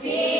C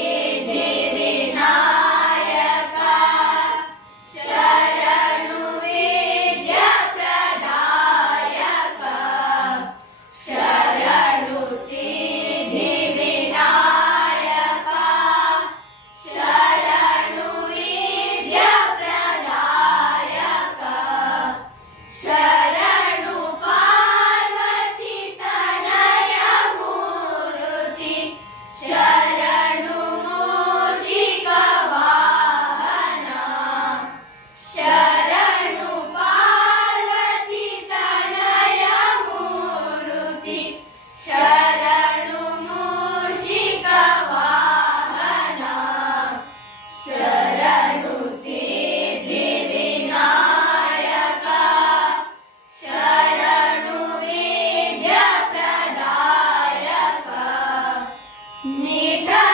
Yeah.